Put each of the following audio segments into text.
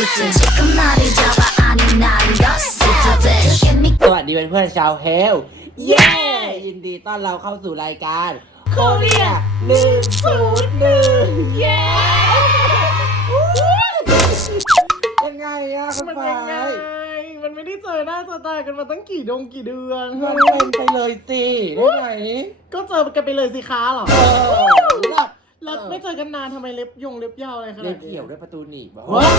지금 나를 잡아 아니 난 더 스타들 Get me สวัสดีเพื่อนๆชาวเฮล เย้ ยินดีต้อนรับเข้าสู่รายการโคเรียหนึ่งศูนย์หนึ่งเย้ยังไงอะคุณ มัน ไป ยังไง มันไม่ได้เจอหน้าเจอตากันมาตั้งกี่ดงกี่เดือน มันเป็นไปเลยสิได้ไหม ก็เจอกันไปเลยสิคะเหรอ เออรอด แล้วไม่เจอกันนานทำไมเล็บยงเล็บยาวอะไรขนาดเล็นี้บเขียวด้วยประตูหนีบบอกว้า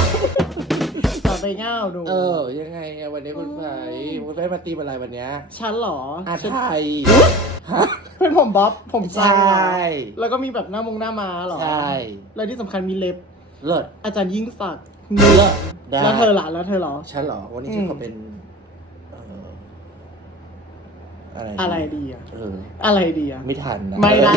ต่อไปง่าวดูเออ ยังไงอะวันนี้คุณไปคุณไปมาตีมอะไรวันเนี้ยฉันเหรออาฉันไทยเป็นผมบ๊อบผมใช่ยาวเหรอแล้วก็มีแบบหน้ามงหน้ามาเหรอใช่ แล้วที่สำคัญมีเล็บ เลิศอาจารย์ยิ่งศักดิ์เลิศได้แล้วเธอล่ะแล้วเธอเหรอ ฉันเหรอ วันนี้อืมฉันขอเป็นเอ่ออะไรอะไรดีอะเอออะไรดีอะไม่ทันนะไม่ได้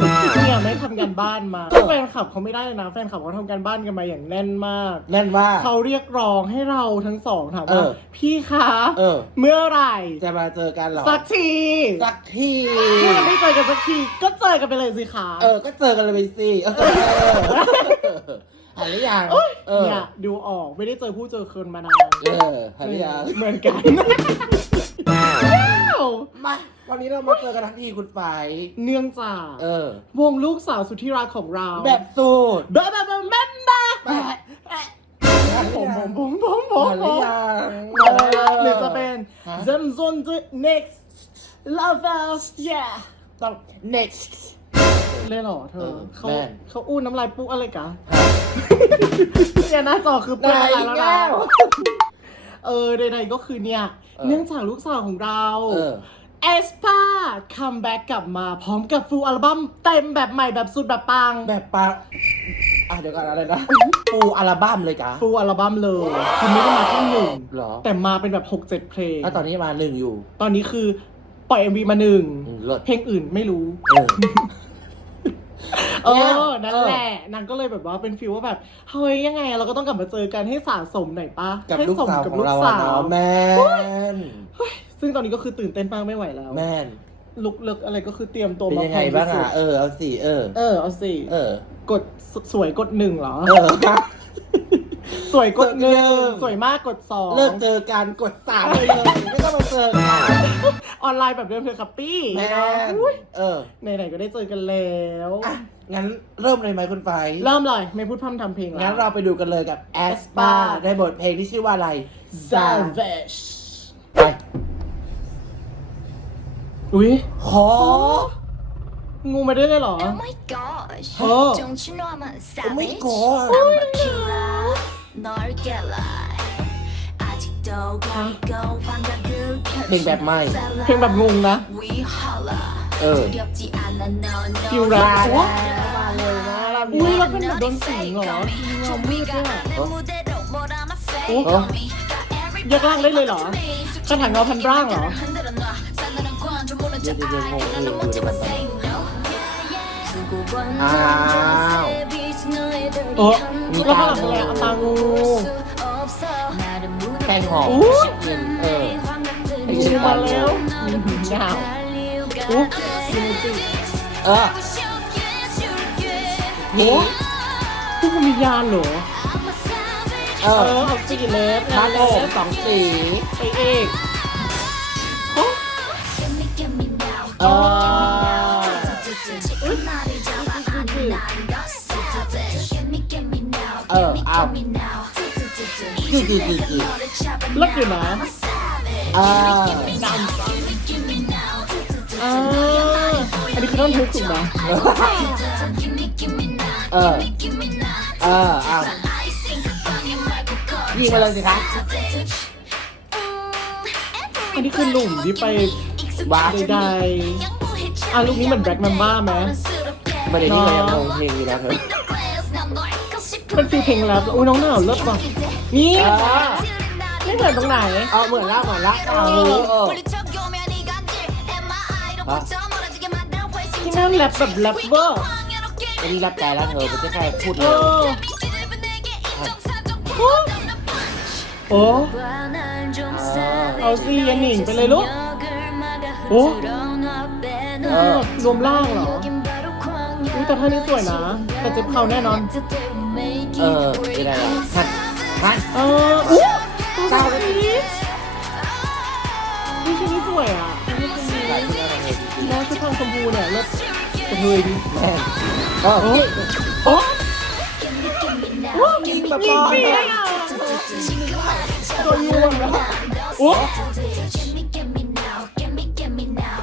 เนี่ยไม่ทำกันบ้านมาแฟนคลับเขาไม่ได้เลยนะ แฟนคลับเขาทำกันบ้านกันมาอย่างแน่นมาก แน่นว่า เขาเรียกร้องให้เราทั้งสองถามเอว่าอพี่คะเออ เมื่อไหร่จะมาเจอกันเหรอสักทีสักทีถ้ามันไม่เจอกันสักทีก็เจอกันไปเลยสิคะ เออ ก็เจอกันเลยไปสิเออหันหรือยังเออเนี่ยดูออกไม่ได้เจอผู้เจอคนมานานเออหันหรือยัง เหมือนกันว้าว มาวันนี้เรามาเจอกันทั้งทีคุณไปเนื่องจากเออ วงลูกสาวสุดที่รักของเรา แบบสูตรแบบแบบแบบแบบแบบแบบผมผมผมผมผมหันหผรือมยังหรือจะเป็นฮะเ e มซน the next love us yeah ต้อง next เลยเหรอเธเอออเขาแม่นเขาอู้น้ำลายปุ๊อะไรกะเนี่ยหน้าจอคือเปื้อนอะไรแล้วไหนอีกแล้นะว เออใดๆก็คือเนี่ยเออเนื่องจากลูกสาวของเราเออ เอสปาคัมแบ็กกลับมาพร้อมกับฟูลอัลบั้มเต็มแบบใหม่แบบสุดแบบปัง แบบปลาอะเดี๋ยวก่อนอะไรนะ ปูอัลบั้มเลยจ้ะ ฟูลอัลบั้มเลยคือไม่ได้มาแค่หนึ่งเหรอ แต่มาเป็นแบบ6 7เพลงแล้วตอนนี้มาหนึ่งอยู่ตอนนี้คือปล่อย MV มาหนึ่ง อืมเลิศเพลงอื่นไม่รู้ เออ เอเนี่ยอนั่นแหละนางก็เลยแบบว่าเป็นฟีลว่าแบบ เฮ้ยยังไงอะเราก็ต้องกลับมาเจอกันให้สะสมหน่อยปะกับให้ลูกสมสาวกับของลูกเราอะสาวเนาะแม่นซึ่งตอนนี้ก็คือตื่นเต้นมากไม่ไหวแล้ว แม่นลุกเลิกอะไรก็คือเตรียมตัวเป็นมายังพไงร้อมบ้างที่สุอะดเออเอาสิเออ เออเอาสิเออ กดสสวยกดหนึ่งเหรอ เออ สวยกดหนึ่กดหนึ่งงสวยมากกดสองเลิกเจอกันกดสามเลยเลยไม่ต้องมาเจอกัน ออนไลน์แบบเดิมเธอะครับปี้แม่นอุ๊ยเออไหนๆก็ได้เจอกันแล้วอะงั้นเริ่มเลยไหมคุณไฟเริ่มเลยไม่พูดพร่ำทำเพลงแล้ว งั้นเราไปดูกันเลยกับ a s p a ในบทเพลงที่ชื่อว่าอะไร Savage ไปอุ้ยขอ งูมาได้เลยเหรอ Oh my gosh Oh. Don't you know I'm a Oh my savage God. I'm a killer 널 깨라 아직도 가리고 환각을 เพลงแบบใหม่ เพลงแบบงงนะ We holla เออ 두렵지 않아 no no ฟิลแรป no, มาเลยนะรอบ อุ้ย นี้ เราเป็นแบบโดนสิงเหรอเงามืดด้วยอะ 내 무대로 뭐라 my face โอ้ on me. Got everybody ยกล่างได้เลยเหรอ คาถาเงาพันร่างเหรอ 흔들어 เออแล้วข้างหลังเป็อะไรเอาตางูแกงหอมอู้เออชื่อมาแล้วยาวอู้เออโหทุกคนมียานเหรอ เออเอาสีเล็บานโอ่สองสีไปเอกเออ เอออ้าวจืดจืดจืดจืดลิกอยู่นะอ่าอออันนี้คือต้องทุกถูกไหมเออ เอออ้าวยิงมาเลยสิคะอันนี้คือหนุ่มที่ไปว้าได้อะลูกนี้เหมือนแบล็กแมมบ้าไหมประเด็นที่เรายังงงเพลงอยู่นะเธอ เป็นฟีลเพลงแรปอุ้ยน้องหนาวเลิศว่ะนี่เออไม่เหมือนตรงไหน เอาเหมือนละเหมือนละเอาเออ ที่นั่นแรปแบบแรปเวอร์อันนี้รับใจแล้วเธอไม่ใช่แค่พูดเอเลยอโอ้ เอาสิยันหนิงไปเลยลูก โอ้เออรวมร่างเหรออุ๊ยแต่ท่านี้สวยนะ แต่เจ็บเข่าแน่นอน เออไม่ได้ละหัดมันเอออู้ตัวเก้าสาวนี้นี่ชุดนี้สวยอะชุดนี้ชุดนี้หลายที่เราเห็นจริงแล้วชุดทองชมพูเนี่ยเลิศกระเทยดิๆแม่นก็โอ้โอ้ยิงแบบยิงบอลปีเนี่ยอะตัวยวงแล้วโอ้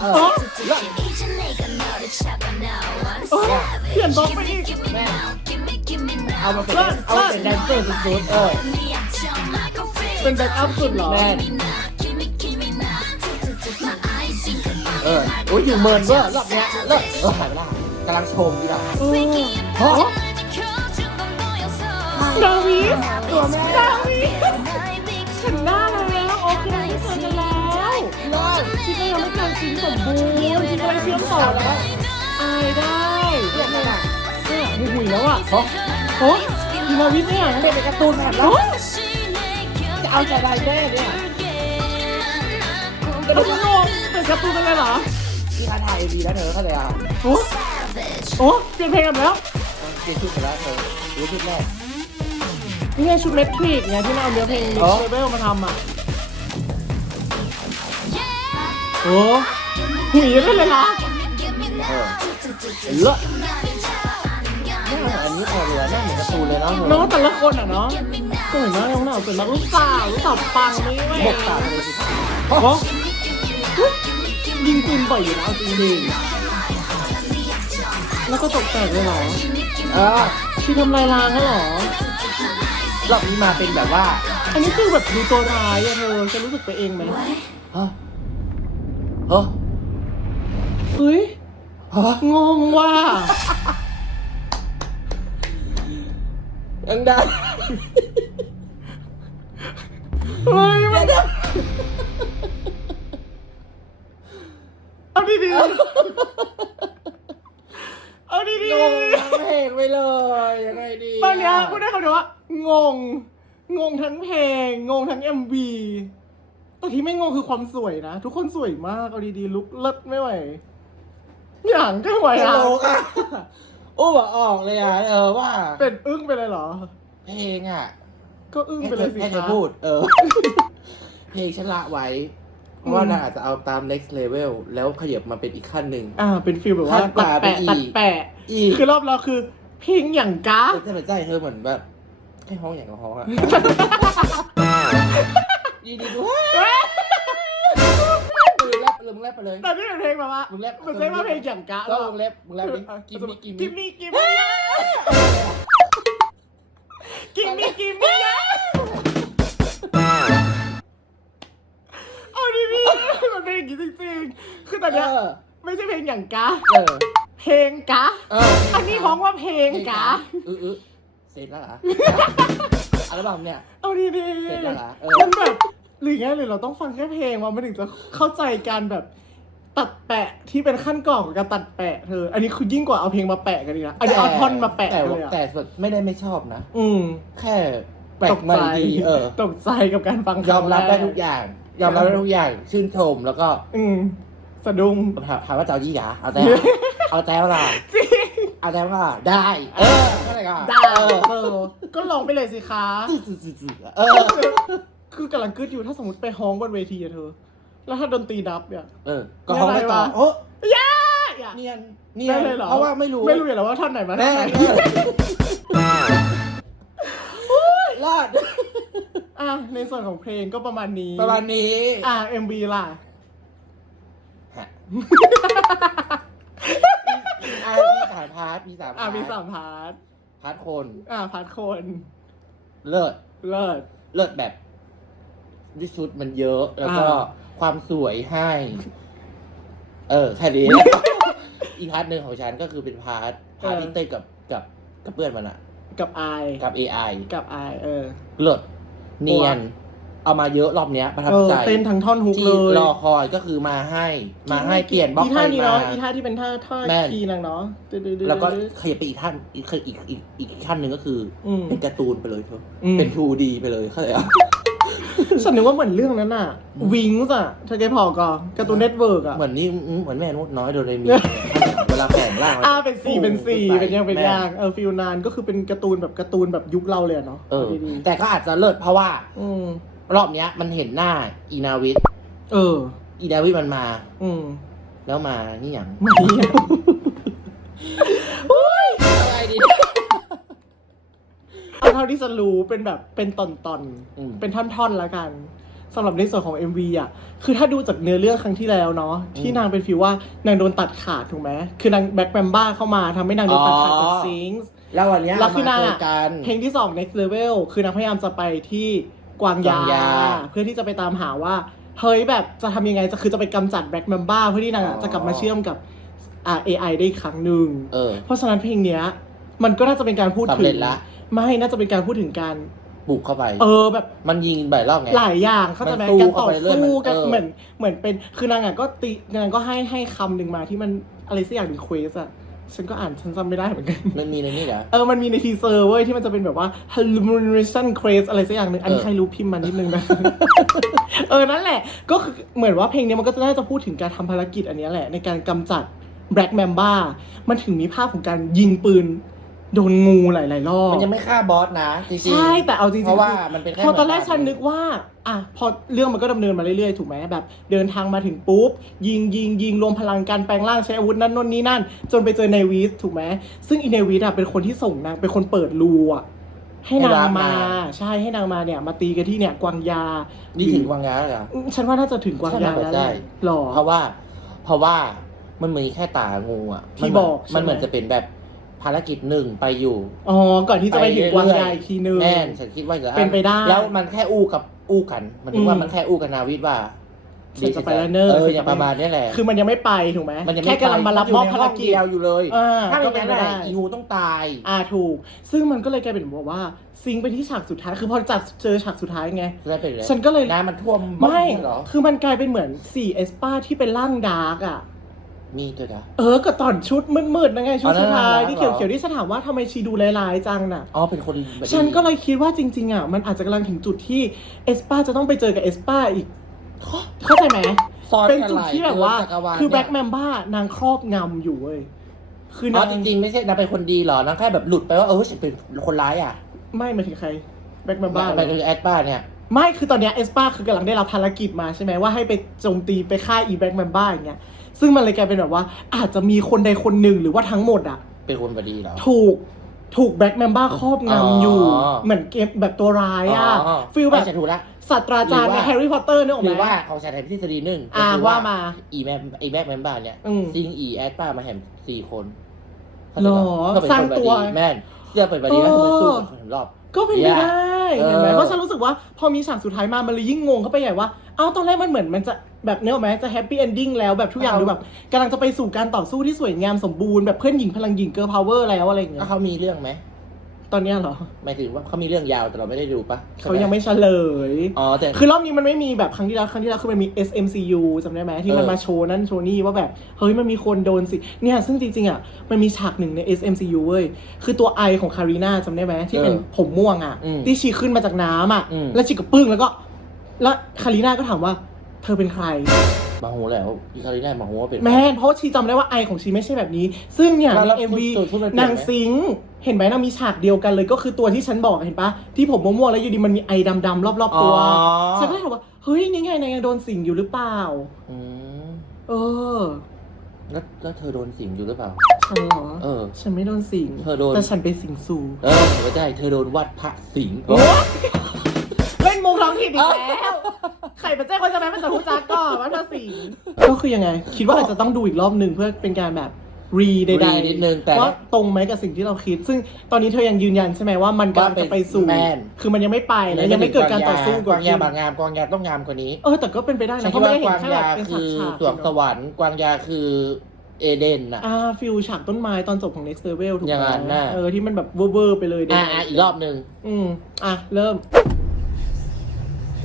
เออโอ้แเปลี่ยนบล็อกไปอีกแม่เอามาเป็นเอามาเป็นแดนเซอร์สุดๆเออเป็นแบ็กอัพสุดเหรอแม่นเออโอ้ยอยู่เมินเว้อรอบเนี้ยเลิศเออหายไปละกำลังชมดีแบบเออเพราะดาวิตัวแม่ดาวิสเห็นหน้าแล้วโอเคเจอกันแล้วชิคก็ยังไม่การซิงสมบูรณ์ชิคก็เลยเชื่อมต่อแล้ว เนี่ยหุยหุยแล้วอะเพราะโอ้ดีมาวิทเนี่ยเป็นในการ์ตูนแผ่นแล้วโอ้จะเอาจากอะไรแม่เนี่ยแต่ไม่งงเป็นการ์ตูนกันเลยเหรอที่คาถ่ายดีแล้วเธอเข้าใจอะโอ้โอ้เปลี่ยนเพลงกันแล้วเปลี่ยนชุดไปแล้วเธอรู้ชุดแรกนี่ไงชุดเมทริกไงที่มันเอาเนื้อเพลงมิอ๋กอซ์เลเวลมาทำอะโอ้หุยได้เลยนะเออเลิศ แม่อันนี้เอาเหลือแม่เหมือนการ์ตูนเลยเนาะเธอน้องแต่ละคนอะเนาะสวยมากน้องหนาวสวยมากลูกสาวลูกสาวปังไม่ไหวบกตาเลยสิโอ้ยิงปืนบ่อยอยู่นะเอาจริงๆแล้วก็ตกแตกเลยเหรอเออชื่อทำลายล้างเหรอรอบนี้มาเป็นแบบว่า อันนี้คือแบบดูตัวร้ายอะเธอจะรู้สึกไปเองไหมฮะเฮ้ยเฮ้ยฮะงงว่ะ ยังได้เฮ้ยมันเอาดีๆเอาดีงงทั้งเพลงไปเลยยังไงดีๆตอนเนี้ยพูดได้คำเดียวว่างง งงทั้งเพลง งงทั้ง MV แต่ที่ไม่งงคือความสวยนะ ทุกคนสวยมาก เอาดีๆลุกเลิศไม่ไหวอย่างก็ไหวไม่อะ รู้อะ อู้บอกออกเลยอะเออว่าเป็นอึ้งไปเลยเหรอ เพลงอะก็อึ้งไปเลยสิให้เธอคะพูด เออ เพลงฉันละไว้เพราะว่าอืมนางอาจจะเอาตาม next level แล้วขยับมาเป็นอีกขั้นหนึ่ง อ่า เป็นฟีลแบบว่าขั้นกตัว่าดไปแปะอีก ตัดแปะ อีกคือรอบเราคือ เพลงอย่างกาเธอใจเธอเหมือนแบบให้ห้องอย่างกับห้องอะยีดีดูมึงแรป เลยมึงแรปไปเลยแต่นี่เป็นเพลงแบบว่ามึงแรปมันใช่ว่าเพลงอย่างกาก็มึงแรปมึงแรปดิกิมมี่กิมกิมี่มมี่กิมมี่กิมมี่กิมมี่เอาดีๆมันเป็นอย่างนี้จริงๆคือตอนเอเนี้ยอไม่ใช่เพลงอย่างกาเออเพลงกาเอออันนี้ร้องว่าเพลงกาอืออือเสร็จแล้วเหรออัลบั้มเนี่ยเอาดีเสร็จแล้วเหรอเออๆมันแบบ หรือไงหรือเราต้องฟังแค่เพลงว่ามันถึงจะเข้าใจการแบบตัดแปะที่เป็นขั้นก่อนของการตัดแปะเธอ อันนี้คือยิ่งกว่าเอาเพลงมาแปะกันอีกนะอันนี้เอาท่อนมาแปะแต่กันเลยอะแต่สุดไม่ได้ไม่ชอบนะ อืม แค่แปลตกกใหม่ใจดีเออ ตกใจกับการฟังยอมรับได้คงแทุกอย่าง ยอมรับได้ทุกอย่าง ชื่นชมแล้วก็ อืมสะดุ้งถามถามว่าจะเอายี่หยาเอาแต่เอาแต่ว่าจริงเอาแต่ว่าได้ เอออะไรกันได้เออเออ ก็ลองไปเลยสิคะจืดจืดจืดเออ คือกำลังกึดอยู่ถ้าสมมติไปฮ้องบนเวทีอะเธอ แล้วถ้าดนตรีดับเนี่ย เออ ก็ห้องไปต่อเนี่ยอะไรวะโอ้ย่าอย่าเนียนเนียได้นเลยเหรอเพราะว่าไม่รู้ไม่รู้อยู่แล้วว่าท่อนไหนมาท่แม่อนไหนรอดอะในส่วนของเพลงก็ประมาณนี้ ประมาณนี้ อะ MV ล่ะฮะอะมีสามพาร์ทมีสามอะพาร์ทมีสามพาร์ทพาร์ทคน อะพาร์ทคน เลิศ เลิศ เลิศแบบ ด้วยชุดมันเยอะ แล้วก็อ่า ความสวยให้ เออแค่นี้ อีกพาร์ทหนึ่งของฉันก็คือเป็นพาร์ทพาร์ทที่เต้นกับกับกับเพื่อนมันอะกับไอกับ AI กับไอเออ เลิศเนียน เอามาเยอะรอบเนี้ยประทับเออใจเต้นทั้งท่อนฮุกที่เลยรอคอยก็คือมาให้ มาให้เปลี่ยนบล็อกอีไปท่านี้มา เนาะอีท่าที่เป็นท่าท่าแม่น คีย์นางเนาะดื้อๆๆแล้วก็ขยับไปอีกท่านอีกอีกอีกอีกขั้นหนึ่งก็คืออืมเป็นการ์ตูนไปเลยเธออมเป็น 2D ไปเลยเข้าใจอะ ฉันนึกว่าเหมือนเรื่องนั้นอะวิงส์อะเธอเคยพอก่อนการ์ตูนเน็ตเวิร์กอะเหมือนนี่เหมือนแม่นุษน้อยโดเรมีเนี่ยเราวลาแข่งล่างอ่าเป็นสี่เป็นสี่ขึ้เป็นยังเป็นแม่ย่างเออฟิลนานก็คือเป็นการ์ตูนแบบการ์ตูนแบบยุคเราเลยอะเนาะเออดีแต่ก็อาจจะเลิศเพราะว่าๆอืมรอบเนี้ย มันเห็นหน้าอีนาวิทเออ อีนาวิทมันมา อืมแล้วมานี่อย่าง เอาเท่าที่จะรู้เป็นแบบเป็นตอนตอนๆอืมเป็นท่อนๆแล้วกันสำหรับในส่วนของ MV อะ คือถ้าดูจากเนื้อเรื่องครั้งที่แล้วเนาะที่อืมนางเป็นฟีลว่านางโดนตัดขาดถูกไหมคือนางแบ็คแมมบ้าเข้ามาทำให้นางโดนตัดขาดจากอ๋อซิงส์แล้ววันเนี้ยแล้วคือนางเมอะเจกัน เพลงที่สอง next level คือนางพยายามจะไปที่กวางยากวางยาเพื่อที่จะไปตามหาว่า เฮ้ยแบบจะทำยังไงจะคือจะไปกำจัดแบ็คแมมบ้าเพื่อที่นางอะอ๋อ จะกลับมาเชื่อมกับอ่า AI ได้อีกครั้งหนึ่งเออเพราะฉะนั้นเพลงเนี้ยมันก็น่าจะเป็นการพูดสำถึเร็งจละ ไม่น่าจะเป็นการพูดถึงการ บุกเข้าไป เออแบบ มันยิงบ่ายรอบไง หลายอย่างเข้าใจไหมมันสู้การต่อเข้าไปเรื่อยสู้มันกันเออ เหมือนเหมือนเป็นคือนางอะก็ตีนางก็ให้ให้คำหนึ่งมาที่มันอะไรสักอย่างเป็นเควสอะฉันก็อ่านฉันจำไม่ได้เหมือนกัน มันมีในนี่เหรอ เออ มันมีในทีเซอร์เว้ยที่มันจะเป็นแบบว่า hallucination craze อะไรสักอย่างหนึ่งอันนี้เออ ใครรู้พิมพ์มานิดนึงนะ เออ นั่นแหละ ก็คือเหมือนว่าเพลงเนี้ยมันก็จะน่าจะพูดถึงการทำภารกิจอันเนี้ยแหละ ในการกำจัด Black Mamba มันถึงมีภาพของการยิงปืน โดนงูหลายๆรอบมันยังไม่ฆ่าบอสนะจริงๆใช่แต่เอาจริงๆเพราะว่าคือมันเป็นแค่พอตอนแรกเหมืฉันนึกว่าอะพอเรื่องมันก็ดำเนินมาเรื่อยๆถูกไหมแบบ เดินทางมาถึงปุ๊บ ยิงยิงยิงรวมพลังการแปลงร่างใช้อาวุธนั่นนู่นนี่นั่น จนไปเจอเนวิสถูกไหมซึ่งอีเนวิสอะเป็นคนที่ส่งนางเป็นคนเปิดรูอะให้นางมา ใช่ให้นางมาเนี่ย มาตีกันที่เนี่ยกวางยานี่ถึงวังยาแล้วเหรออืมฉันว่าน่าจะถึงกวางยาแล้วแหใช่ละหรอเพราะว่า เพราะว่ามันมีแค่ตางูอะที่มันเหมืนบอกใช่ไหมมันเหมือนจะเป็นแบบ ภารกิจหนึ่งไปอยู่อ๋อ ก่อนที่จะไปถึงกวางยาอีกทีนึง แน่นฉันคิดว่าจะเป็นไปได้ แล้วมันแค่อู้กับอู้กัน มันถึงว่าอืมมันแค่อู้กับนาวิทว่าฉันจะไปแล้วเนอะเออฉันอจะย่างไปประมาณนี้แหละ คือมันยังไม่ไปถูกไหมมันยังแค่ไม่กำลังมารับมอบภารกิจเดียวอยู่เลยอ่าถ้าก็ไม่เป็นงั้นไปน่ะได้อีงูต้องตาย อ่าถูก ซึ่งมันก็เลยกลายเป็นแบบว่า ซิงค์ไปที่ฉากสุดท้าย คือพอจัดเจอฉากสุดท้ายไงได้เป็นเลยฉันก็เลยน้ำมันท่วมไม่เหรอคือมันกลายเป็นเหมือน4เอสปาที่เป็นร่างดาร์กอะ มีด้วยนะ เออก็ตอนชุดมืดๆนะไงชุดอ๋อนั่สุนดท้ายน่ะที่เหรอ เขียวๆที่ฉันถามว่าทำไมชีดูร้ายๆจังน่ะ อ๋อเป็นคนแบบฉันก็เลยคิดว่าจริง ๆอะมันอาจจะกำลังถึงจุดที่เอสปาจะต้องไปเจอกับเอสปาอีก เข้าใจไหม ซ้อนเป็นกันจุดหลายที่แบบว่าจักรวลคือแบ็กเนี่ยแมมบ้านางครอบงำอยู่เว้ย คืออ๋นาองจริงๆไม่ใช่นางเป็นคนดีเหรอนางแค่แบบหลุดไปว่าเออฉันเป็นคนร้ายอะไม่หมายถึงใคร แบ็กแมมบ้าไปคือแอดป้าเนี่ย ไม่คือตอนเนี้เอสปาคือกำลังได้รับภารกิจมาใช่ไหมว่าให้ไปโจมตีไปฆ่าอีแบ็กแมมบ้าอย่างเงี้ยซึ่งมันเลยกลายเป็นแบบว่า อาจจะมีคนใดคนหนึ่งหรือว่าทั้งหมดอะเป็นคนบดีเหรอ ถูกถูกแบ็กแมมบ้าครอบงำอยู่ อ๋อเหมือนเกมแบบตัวร้ายอะอ๋อฟีลแบบไม่ใช่ถูกละ ศาสตราจารย์หรือในว่าแฮร์รี่พอตเตอร์เนี่ยหรอหรือไหมว่าเขาใช้ทฤษฎีหนึ่งอ่าก็คือว่ามา อีแมอีแบ็กแมนบ้าเนี่ยอืมซิงอีแอดป้ามาแหมสี่คนหรอก็เป็นสร้างคนบตัดีวแม่นเสื้อเป็นบดีแล้วคือไปสู้กับคนรอบ ก็เป็นไปได้เออเห็นไหมเพราะฉันรู้สึกว่าพอมีฉากสุดท้ายมามันเลยยิ่งงงเข้าไปใหญ่ว่าเอ้าตอนแรกมันเหมือนมันจะแบบเนื้ออกไหมจะแฮปปี้เอนดิ้งแล้วแบบทุกอย่างเอาดูแบบกำลังจะไปสู่การต่อสู้ที่สวยงามสมบูรณ์แบบเพื่อนหญิงพลังหญิงเกิร์ลพาวเวอร์แล้วอะไรอย่างเงี้แล้ยวเขามีเรื่องไหม ตอนเนี้ยเหรอ หมายถึงว่าเขามีเรื่องยาวแต่เราไม่ได้ดูปะเขายังไม่เฉลย อ๋อแต่ คือรอบนี้มันไม่มีแบบครั้งที่แล้วครั้งที่แล้วคือมันมี SMCU จำได้ไหมที่มันเออ มาโชว์นั่นโชว์นี่ว่าแบบเฮ้ยมันมีคนโดนสิเนี่ยซึ่งจริงๆอะมันมีฉากหนึ่งใน SMCU เว้ยคือตัวไอของคารีนาจำได้ไหมที่เป็นผมม่วงอะอืมที่ชีขึ้นมาจากน้ำอะอืม แล้วชีก็ปึ้งแล้วก็ แล้วคารีนาก็ถามว่า เธอเป็นใคร มาหูแล้วอีคาริน่ามาหูว่าเป็น แม่นเพราะว่าชีจำได้ว่าไอของชีไม่ใช่แบบนี้ ซึ่งเนี่ยแล้วในแล้วเอ็มวีตัวที่มันเปลี่ยนไหม นางซิงค์เห็นไหมนางมีฉากเดียวกันเลยก็คือตัวที่ฉันบอกเห็นปะที่ผมม่วงๆแล้วอยู่ดีมันมีไอดำๆรอบๆตัวอ๋อ ฉันก็เลยถามว่าเฮ้ยนี่ไงนายยังโดนสิงอยู่หรือเปล่า อืมเออแล้วแล้วเธอโดนสิงอยู่หรือเปล่า ฉันเหรอเออ ฉันไม่โดนสิงเธอโดน แต่ฉันไปสิงสูเออไม่ใช่เธอโดนวัดพระสิงเล่น มุกท้องถิ่นอีกแล้วไข่เป็นเจ้าคนจะแม่เป็นจักรจักก่อนว่าเธอสิงก็คือยังไง คิดว่าอาจจะต้องดูอีกรอบหนึ่งเพื่อเป็นการแบบรีใดรีนิดนึงแต่ว่าตรงไหมกับสิ่งที่เราคิด ซึ่งตอนนี้เธอยังยืนยันใช่ไหมว่ามันกำลังจะไปสู่แม่น คือมันยังไม่ไปแล้วยังไม่เกิดการต่อสู้กวางยาบางงามกวางยาต้องงามกว่านี้เออแต่ก็เป็นไปได้ฉันนะคิดเขาะไม่ว่าได้เห็กนวางแค่แบยาบเป็นคือฉากๆสวงสวรรค์กวางยาคือเอเดนน่ะ อ่าฟิลฉากต้นไม้ตอนจบของ next level ถูกอย่างไหมนั้นน่ะ เออที่มันแบบเวอร์ๆไปเลยอ่าเดี๋ยวอ่าอีกรอบหนึ่ง อืมอะเริ่ม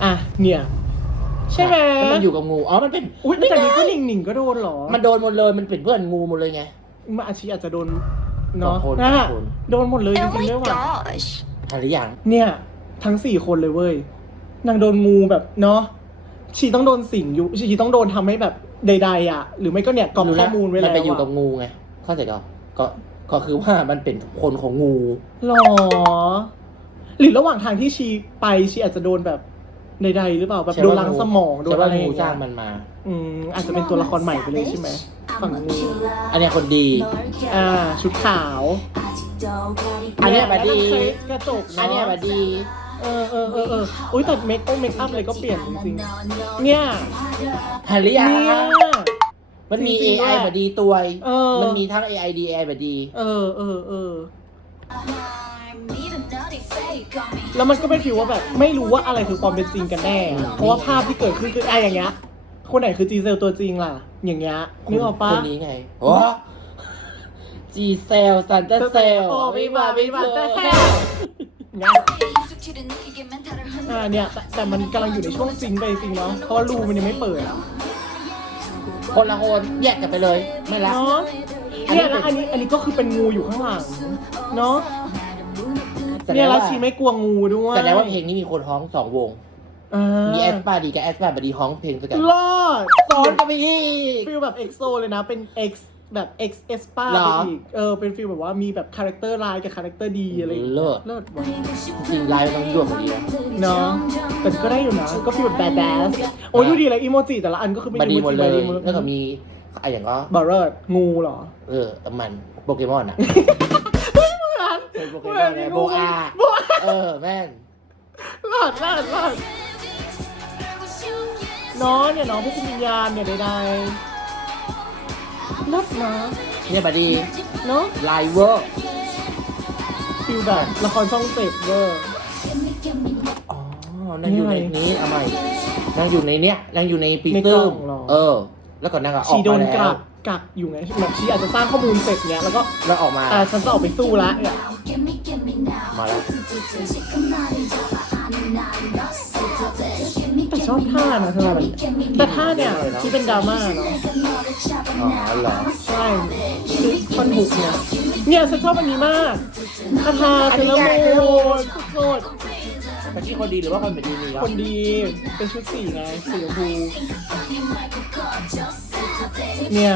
อะเนี่ยใช่ไหมแล้วมันอยู่กับงู อ๋อ มันเป็นอุ้ยแต่นี้ก็หนิงหนิงก็โดนเหรอ มันโดนหมดเลย มันเป็นเพื่อนงูหมดเลยไงมาอาชีอาจจะโดนเนาะสองคนนะสองคนโดนหมดเลยจ Oh ริงๆด้วย my ว่ะ gosh ทันหรือยังเนี่ย ทั้งสี่คนเลยเว้ย นางโดนงูแบบเนาะ ชีต้องโดนสิงอยู่ ชีต้องโดนทำให้แบบใดๆอะ หรือไม่ก็เนี่ยกรอบข้อมูลไว้มัแล้นวไปอยู่กับอะงูไง เข้าใจก็ก็ก็คือว่ามันเป็นคนของงูหรอ หรือระหว่างทางที่ชีไปชีอาจจะโดนแบบ ใดๆหรือเปล่าแบบใช่โดนว่าล้างงูสมองโดใช่นว่าอะไรองูย่างสเงี้ร้ายงมันมา อืมอาจจะเป็นตัวละครใหม่ไปเลยใช่ไหมฝั่งงูอันเนี้ยคนดี อ่า ชุดขาว อันเนี้ยบัดดี้แล้วก็เคสกระจกเนาะอันเนี้ยบัดดี เออเออเออเอออุ้ยแต่เมคโอเมคอัพอะไรก็เปลี่ยนจริงๆ เนี่ยหันหรือยังเนี่ย มันมี จริงๆ AI ด้วยบัดดีตัว เออ มันมีทั้ง AI ดี AI บัดดี เออเออเออ แล้วมันก็เป็นฟีลว่าแบบ ไม่รู้ว่าอะไรคือความเป็นจริงกันแน่อืมเพราะว่าภาพที่เกิดขึ้นคือไอ้อย่างเงี้ย คนไหนคือจีเซลตัวจริงล่ะ อย่างเงี้ยนึกออกปะคนนี้ไงโอ้จีเซลซันเตอร์เซลโอ้วิวาวิวาแต่แฮงอ่าเนี่ยแต่แต่มันกำลังอยู่ในช่วงซิงค์ไปจริงๆเนาะเพราะว่ารูมันยังไม่เปิดอะคนละคนแยกกันไปเลย ไม่ละเนาะเนี่ยแล้วอันนี้อันนี้ก็คือเป็นงูอยู่ข้างหลังเนาะแส ดเนี่ยงแล้วว่าชีไม่กลัวงูด้วยแสดงว่าเพลงนี้มีคนฮ้องสองวง อ่ามีแอสปาดีกับแอสปาบัดดีฮ้องเพลงด้วยกันรอดซ้อนกันไปอีก ฟิลแบบเอ็กโซเลยนะ เป็น X แบบ X e s p a หรอ ไปอีกเออเป็นฟิลแบบว่ามีแบบคาแรคเตอร์ร้ายกับคาแรคเตอร์ดีอะไรอย่างงี้ยเลิศ เลิศว่ะจริงๆลายมันต้องยวกกว่านี้นะ เนาะแต่ก็ได้อยู่นะ ก็ฟีลแบบแบดแดสโอ้ยดูดีเลยอีโมจิแต่ละอันก็คือเป็นบัดดีอีหโมมดจิเลยบัดดีหมดแล้วก็มีอะไรอย่างก็ บาร์เรอร์งูเหรอ เออแต่มันโปเกมอนอะ เหมือนเป็นโปเกเหมมืออนนไงมีโบงูอาโบอาเออแม่นลอดลอดลอดเนาะเนี่ยเน้องผู้คุมวิญญาณเนี่ยใดๆนับนะเนี่ยบัดดีเนาะไลเวอร์ฟิลแบบละครช่องเจ็ดเวอร์อ๋อนั่งอยู่ในนี้เอาใหม่นั่งอยู่ในเนี้ยนั่งอยู่ในปีในกซึล่อมงเหรอเออ แล้วก็นั่งก็ออชีกโดมานแล้กลัวบกักอยู่ไงแบบชีอาจจะสร้างข้อมูลเสร็จเนี้ยแล้วก็แล้วออกมาอ่าฉันจะออกไปสู้ละเนี่ย มาแล้วแต่ชอบท่านะเธอแบบแต่ท่าเนี่ยที่เป็นดราม่าเนาะอ๋อเหรอใช่คือคอนหุกเนี่ยเนี่ยฉันชอบอันนี้มากคาทาเซเลโมนสุดแต่ที่คนดีหรือว่าคนเป็นดีมีๆวะคนดีเป็นชุดสีไงสีชมพูเนี่ย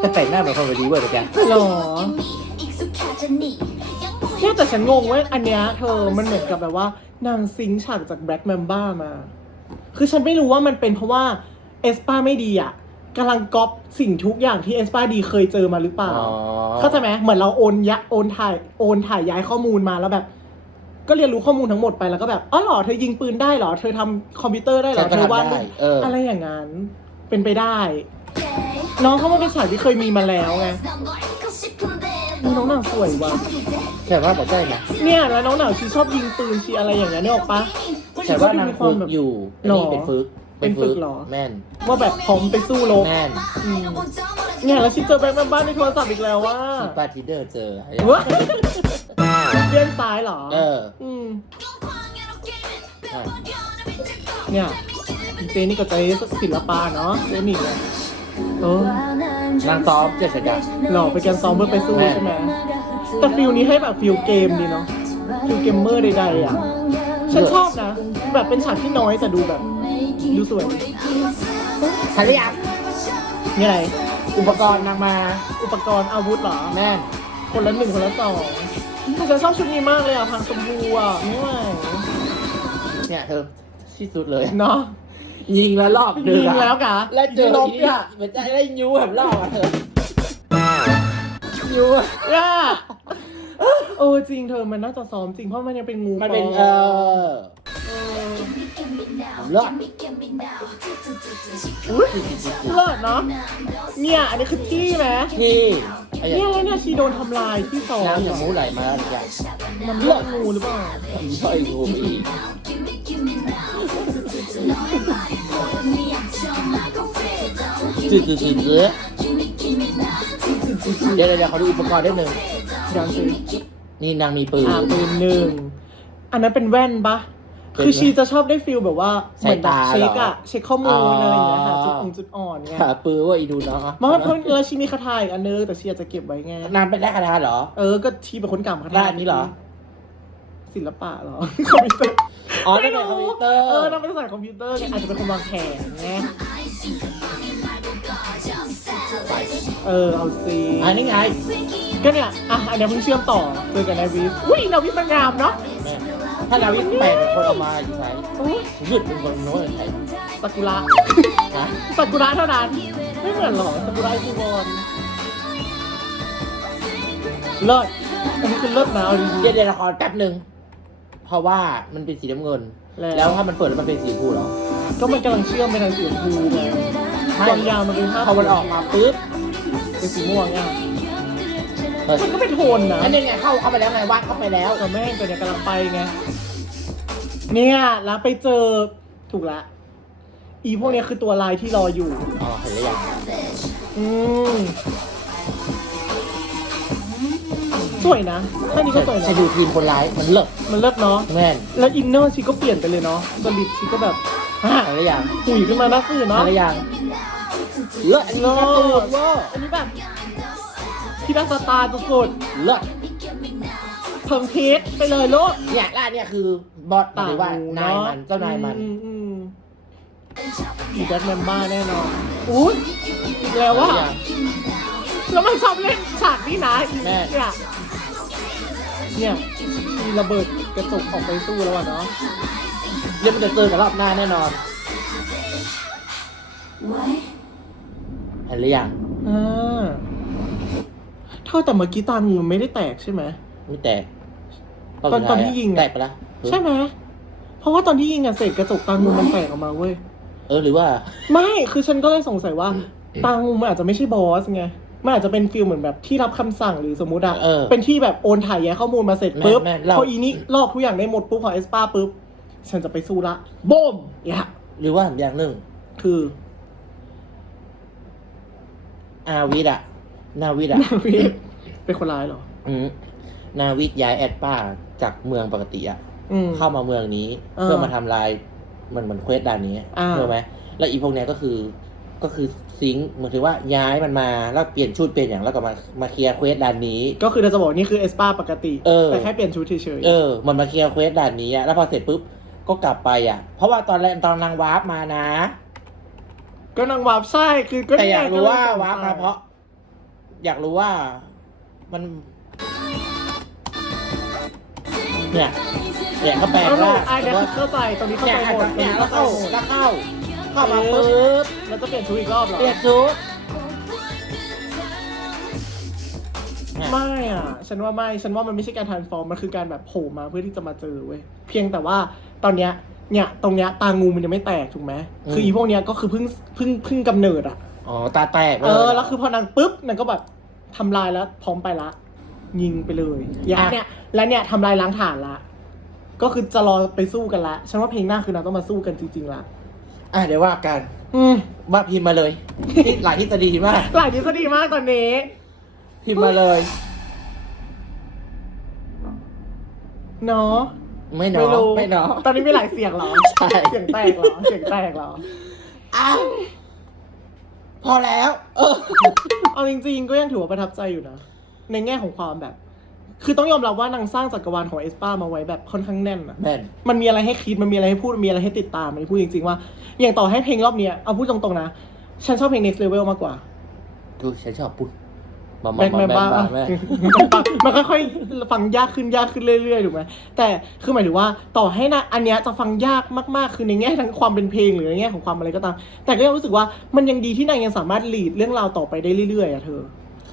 แต่แต่งหน้าเหมือนคนเป็นดีเว้ยแต่แกหรอ เนี่ยแต่ฉันงงว่าอันเนี้ยเธอมันเหมือนกับแบบว่า นางซิงค์ฉากจากแบล็กแมมบ้ามา คือฉันไม่รู้ว่ามันเป็นเพราะว่าเอสปาไม่ดีอะกำลังก๊อปสิ่งทุกอย่างที่เอสปาดีเคยเจอมาหรือเปล่าอ๋อเข้าใจไหมเหมือนเราโอนยะโอนถ่ายโอนถ่ายย้ายข้อมูลมาแล้วแบบ ก็เรียนรู้ข้อมูลทั้งหมดไปแล้วก็แบบอ๋อเหรอเธอยิงปืนได้เหรอเธอทำคอมพิวเตอร์ได้เหรฉัอนก็เธอวาดทำรูได้ปเออ อะไรอย่างนั้นเป็นไปได้ น้องเขามาเป็นฉากที่เคยมีมาแล้วไง ดูน้องหนาวสวยว่ะแต่ว่าบอกได้นะเนี่ยแล้วน้องหนาวชีชอบยิงปืนชีอะไรอย่างเงี้ยเนี่ยออกปะแต่ว่านางฝึกอยู่หรอนี่เป็นฝึกเป็นฝึกเหรอแม่นว่าแบบพร้อมไปสู้รบแม่นอืมเนี่ยแล้วชีเจอแบงค์แม่บ้านในโทรศัพท์อีกแล้วว่าที่ป้าทิเดอร์เจอว้าเลี้ยนซ้ายเหรอเอออืมใช่เนี่ยเจนี่ก็ใจศิลปะเนาะเจนี่เนี่ยเออ นางซ้อมเจ็ดสัญญา หล่อไปกันซ้อมเพื่อไปสู้ใช่ไหมแต่ฟิลนี้ให้แบบฟิลเกมดีเนาะฟิลเกมเมอร์ใดๆอะ ฉันชอบนะ แบบเป็นฉากที่น้อยแต่ดูแบบ ดูสวยทันหรือยังนี่อะไรอุปกรณ์นางมาอุปกรณ์อาวุธเหรอ แม่นคนละหนึ่งคนละสองแต่ฉันชอบชุดนี้มากเลยอะพังชมพูอะไม่ไหวเนี่ยเธอที่สุดเลย เนาะ ยิงแล้วรอบดึยิงงอะแล้วกะแล้วเจอลบอีอะเหมือนจะได้ยูแบบรอบอะเธอยูอะย่าโอ้จริงเธอมันน่าจะซ้อมจริงเพราะมันยังเป็นงูมันเป็นปลเอออเออเลิศอุ้ยเลิศเนาะเนี่ยอันนี้คือที่ไหมที่ไอ้เนี่ยแล้วเนี่ยชีโดนทำลายที่สองน้ำอย่างมูไหลมาแล้วอย่างมันเลือกงูหรือเปล่า ย่อยงูอีก จืดจืดจืดจืดเดี๋ยวเดี๋ยวเขาดูอุปกรณ์ได้หนึ่งนี่นางมีปืน อ่าปืนหนึ่ง อันนั้นเป็นแว่นปะเป็นคือชีจะชอบได้ฟิลแบบว่าเหมือนแบบสายตาเช็คอะเหรอเช็คข้อมูลอ๋ออ อะไรอย่างเงี้ยหาจุดอ่อนจุดอ่อนไงหาปืนว่าอีดูเนาะมอสเพราะแล้วชีมีคาถาอีกอันนึงแต่ชีอาจจะเก็บไว้ไงนางเป็นได้คาถาเหรอ เออก็ชีเป็นคนกำคาด้าถานนี้เหรอ ศิลปะเหรอ อมพิวเตอร์อ๋อนั่นเป็นคอมพิวเตอร์เออนางเป็นสายคอมพิวเตอร์ไงอาจจะเป็นคนวางแผนไงเออเอาซีอันนี้ไง ก็เนี่ย อะอันเนี้ยเพิ่งเชื่อมต่อเจอกับนาวิสอุ้ยนาวิสมันงามเนาะแม่ถ้าดาวิดแปลกเป็นคนเอามาอยู่ใช้อุ๊ยหยุดเป็นคนโน้นใช้ซากุระนะซากุระเท่านั้น ไม่เหมือนหรอซากุระจูบอลเลิศอันนี้คือเลิศนะเอาดีเดี๋ยวเดี๋ยวละครแป๊บหนึ่ง เพราะว่ามันเป็นสีน้ำเงิน แล้ว แล้วถ้ามันเปิดแล้วมันเป็นสีชมพูเหรอๆก็มันกำลังเชื่อมไปทางสีชมพูไงความยาวมันเป็นภาพพอมันออกมาปุ๊บเป็นสีม่วงอะเฮ้ยมันก็เป็นโทนนะอันนี้ไงเข้าเข้าไปแล้วไงวาดเข้าไปแล้ว แต่แม่งตัวเนี้ยกำลังไปไงเนี่ยแล้วไปเจอถูกละ อีพวกเนี้ยคือตัวลายที่รออยู่ อ๋อเห็นแล้วยังอืม สวยนะแค่นี้ก็สวยฉันนะดูทีมคนร้ายมันเลิกมันเลิศเนาะ แม่นแล้วอินเนอร์ชีก็เปลี่ยนไปเลยเนาะสลิดชีก็แบบฮะเห็นแล้วยังหุยขึ้นมาน่าตื่นเห็นเนาะแล้วยังเลิกอันนี้การ์ตูนเวอร์อันนี้แบบที่ดัสตาร์สุดเลิกๆเพิ่มเทสไปเลยลูกเนี่ยล่าเนี่ยคือบอสหรือว่านายมันเจ้านายมัน อือืมผีแบ็คแมนบ้าแน่นอนอุ้ยอีกแล้วว่าแล้วมันชอบเล่นฉากนี้นะแม่ เนี่ย เนี่ยมีระเบิดกระจกออกไปสู้แล้วอะเนาะเดี๋ยวมันจะเจอกับรอบหน้าแน่นอนเห็นหรือยังอ่าเท่าแต่เมื่อกี้ตางูมันไม่ได้แตกใช่ไหม ไม่แตกตอนตอนที่ยิงอะ แตกไปแล้วใช่ไหมเพราะว่าตอนที่ยิงอะเศษกระจกตางูมันแตกออกมาเว้ย เออหรือว่า ไม่ คือฉันก็เลยสงสัยว่า ตางูมันอาจจะไม่ใช่บอสไง มันอาจจะเป็นฟิลเหมือนแบบที่รับคำสั่งหรือสมมุติอะเออเป็นที่แบบโอนถ่ายแยกข้อมูลมาเสร็จปุ๊บแม่นแม่นเรา พออีนี้ลอกทุกอย่างได้หมดปุ๊บของเอสปาปุ๊บฉันจะไปสู้ละโบ้มเนี่ยหรือว่าอย่างหนึ่งคือ อาวิดอะนาวิดอะนาวิกเป็นคนร้ายเหรอ อืมนาวิดย้ายแอดป้าจากเมืองปกติอะอืม เข้ามาเมืองนี้ เออเพื่อมาทำลายมันเหมือนเควสด่านนี้อ่าถูกไหมแล้วอีพวกเนี้ยก็คือ ก็คือซิงค์เหมือนถือว่าย้ายมันมาแล้วเปลี่ยนชุดเปลี่ยนอย่างแล้วก็มามาเคลียร์เควสด่านนี้ ก็คือเราจะบอกนี่คือเอสปาปกติเออ แต่แค่เปลี่ยนชุดเฉยๆเออมันมาเคลียร์เควสด่านนี้อะแล้วพอเสร็จปุ๊บก็กลับไปอะเพราะว่าตอนแรกตอนนางวาร์ปมานะก็นางวาร์ปใช่คือก็แต่อยากรู้ว่านี่ไงวาร์ปมาเพราะ อยากรู้ว่ามัน เนี่ยเนี่ยก็แปลเอาลูว่ากอะเดี๋ยวเข้าใจตรงนี้เข้าเนี่ยใจอาจหมดจะเนี่ยตรงแล้วนี้เข้าเข้าใจหมดแล้วเข้า เข้ามาปุ๊บแล้วจะเปลี่ยนชุดอีกรอบเหรอเปลี่ยนชุดเนี่ยไม่อะ ฉันว่าไม่ ฉันว่ามันไม่ใช่การทานฟอร์มมันคือการแบบโผล่มาเพื่อที่จะมาเจอเว้ย เพียงแต่ว่าตอนเนี้ย เนี่ย ตรงเนี้ยตางูมันยังไม่แตกถูกไหม คืออีพวกเนี้ยก็คือเพิ่งเพิ่งเพิ่งกำเนิดอะ อ๋อ ตาแตกเออ แล้วคือพอนางปุ๊บนางก็แบบทำลายแล้ว พร้อมไปละ ยิงไปเลยอย่างเนี่ย แล้วเนี่ยทำลายล้างฐานละ ก็คือจะรอไปสู้กันละ ฉันว่าเพลงหน้าคือนางต้องมาสู้กันจริงๆละ อะเดี๋ยวว่ากัน อืมว่าพิมพ์มาเลยที่หลายทฤษฎีมากหลายทฤษฎีมากตอนนี้ พิมพ์มาเลยเนาะไม่เนาะไม่รู้ไม่เนาะตอนนี้มีหลายเสียงเหรอใช่เสียงแตกเหรอเสียงแตกเหรออ้าวพอแล้ว เออเอาจริงๆก็ยังถือว่าประทับใจอยู่นะ ในแง่ของความแบบ คือต้องยอมรับว่านางสร้างจักรวาลของเอสปามาไว้แบบค่อนข้างแน่นอะแม่น มันมีอะไรให้คิด มันมีอะไรให้พูด มันมีอะไรให้ติดตามมันพูดจริงๆว่า อย่างต่อให้เพลงรอบเนี้ยเอาพูดตรงๆนะ ฉันชอบเพลง next level มากกว่าดูฉันชอบพูดมาแบ็คแมนบ้ามาแม่มันค่อยๆฟังยากขึ้นยากขึ้นเรื่อยๆถูกไหมแต่คือหมายถึงว่าต่อให้นะอันเนี้ยจะฟังยากมากๆคือในแง่ทั้งความเป็นเพลงหรือในแง่ของความอะไรก็ตาม แต่ก็ยังรู้สึกว่ามันยังดีที่นางยังสามารถลีดเรื่องราวต่อไปได้เรื่อยๆอะเธอ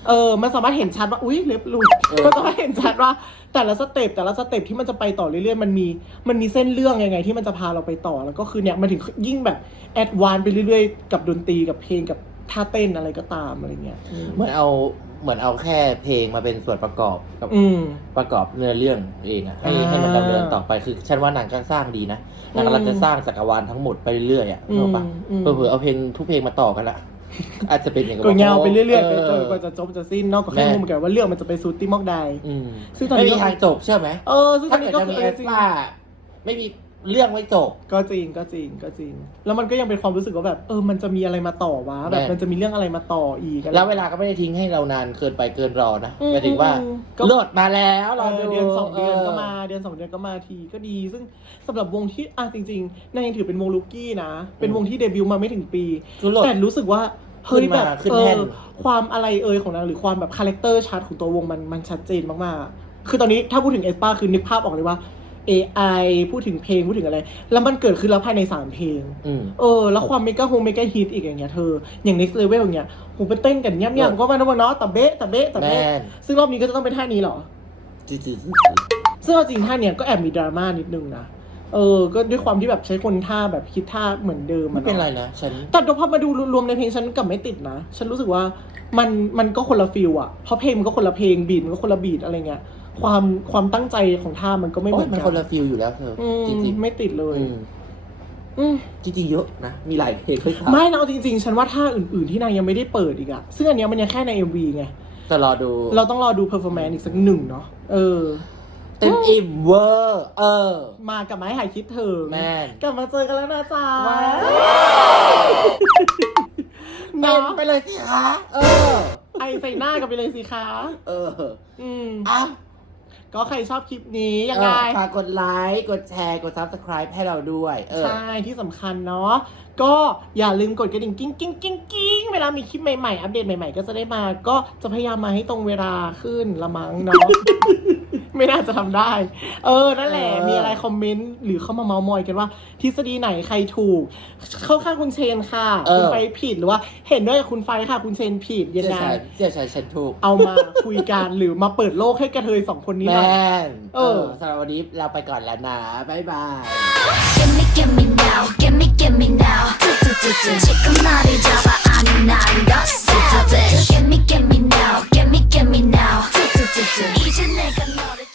เออ มันสามารถเห็นชัดว่า อุ้ยเล็บหลุดมันสามารถเห็นชัดว่า แต่ละสเต็ปแต่ละสเต็ปที่มันจะไปต่อเรื่อยๆ มันมี มันมีเส้นเรื่องยังไง ที่มันจะพาเราไปต่อ แล้วก็คือเนี่ย มันถึงยิ่งแบบแอดวานไปเรื่อยๆ กับดนตรี กับเพลง กับท่าเต้นอะไรก็ตามอะไรเงี้ย อืมเหมือนเอาเหมือนเอาแค่เพลงมาเป็นส่วนประกอบกับอืม ประกอบเนื้อเรื่องเองอะให้อ่าให้มันดำเนินต่อไปคือฉันว่าหนังก็สร้างดีนะหนังกำลังจะสร้างจักรวาลทั้งหมดไปเรื่อยๆอะอืมรู้ปะอืม เผื่อๆเอาเพลงทุกเพลงมาต่อกันละ อาจจะเป็นอย่างก็ยาวไปเรื่อยๆไปจนเกว่าจะจบจะสิ้นเนอกจากแม่แค่รู้เหมือนกันว่าเรื่องมันจะไปซูติมอกไดอืมซึ่งตอนนี้ไม่มีทางจบเชื่อไหมเออซึ่งตอถ้านนี้เกิดก็จะมีคือเอสจริงล่าไม่มีเรื่องไม่จบ ก็จริงก็จริงก็จริง แล้วมันก็ยังเป็นความรู้สึกว่าแบบเออมันจะมีอะไรมาต่อวะแบบแม่มันจะมีเรื่องอะไรมาต่ออีกอะไรแล้วเวลาก็ไม่ได้ทิ้งให้เรานานเกินไปเกินรอนะอืมหมายถึงว่าอืมก็เลิศมาแล้วเอเราอดูเดือนสองเดือนก็มาเดือนสองเดือนก็มาทีก็ดี ซึ่งสำหรับวงที่อะจริงๆนายยังถือเป็นวงลูกี้นะ เป็นวงที่เดบิวต์มาไม่ถึงปี คือเลิศแต่รู้สึกว่า เฮ้ยแบบขึ้นเอแท่นอความอะไรเอ่ยของนางหรือความแบบคาแรคเตอร์ชัดของตัววงมันมันชัดเจนมากๆอะคือตอนนี้ถ้าพูดถึงเอสปาคือนึกภาพออกเลยว่า AI พูดถึงเพลงพูดถึงอะไร แล้วมันเกิดขึ้นแล้วภายในสามเพลงอืมเออ แล้วความเมกะโฮเมกะฮิตอีกอย่างเงี้ยเธอ อย่าง next level อย่างเงี้ยโหเป็นเต้นกันย่ำๆก็มาทั้งวันเนาะแต่เบ๊ะแต่เบ๊ะแต่แมเบ๊ะนซึ่งรอบนี้ก็จะต้องเป็นท่านี้เหรอจืดซึ่งเอาจริงท่าเนี้ยก็แอบมีดราม่านิดนึงนะ เออ ก็ด้วยความที่แบบใช้คนท่าแบบคิดท่าเหมือนเดิมๆไม่อะเป็นไรเนาะนะฉัน แต่พอมาดูรวมๆในเพลงฉันกลับไม่ติดนะ ฉันรู้สึกว่ามันมันก็คนละฟิลอะเพราะเพลงมันก็คนละเพลงบีทมันก็คนละบีทอะไรเงี้ย ความความตั้งใจของท่ามันก็ไม่เหโอ้มืยอนมันกัคนละฟิลอยู่แล้วเธออืมจริงไม่ติดเลๆย อืมอืม จริงๆเยอะนะ มีหลายเพลงด้วยครับไม่นะเอาจริงๆ ฉันว่าท่าอื่นๆที่นางยังไม่ได้เปิดอีกอะซึ่งอันเนี้ยมันยังแค่ใน MV ไง จะรอดู เราต้องรอดูเพอร์ฟอร์แมนซ์อีกสักหนึ่งเนาะเออเต็มอิ่มเวอร์ เออ มากับไม้หายคิดถึงแม่น กลับมาเจอกันแล้วนะจ๊ะว้าวเป็นเนาะไปเลยสิคะเออ ไอใส่หน้ากันไปเลยสิคะ เออ อืม อะก็ใครชอบคลิปนี้ยังไง เออฝากกดไลค์ กดแชร์ กด subscribe ให้เราด้วย เออ ใช่ที่สำคัญเนาะก็อย่าลืมกดกระดิ่งกิ้งกิ้งกิ้งกิ้งเวลามีคลิปใหม่ๆ อัปเดตใหม่ๆ ก็จะได้มา ก็จะพยายามมาให้ตรงเวลาขึ้นละมั้งเนาะ ไม่น่าจะทำได้ เออ นั่นแหละมีอะไรคอมเมนต์ หรือเข้ามาเมามอยกันว่า ทฤษฎีไหนใครถูก เข้าข้างคุณเชนค่ะคุณไฟผิดหรือว่า เห็นด้วยกับคุณไฟค่ะ คุณเชนผิดยังเจ้าไงชายจ้าชายฉันถูกเอามาคุยกันหรือมาเปิดโลกให้กระเทยสองคนนี้แมหน่อย นเออ สำหรับวันนี้เราไปก่อนแล้วนะบ๊ายบาย Gimme, gimme now, gimme, now. 두두두 두. Gimme, gimme now, gimme, gimme now. つつい。いじゃね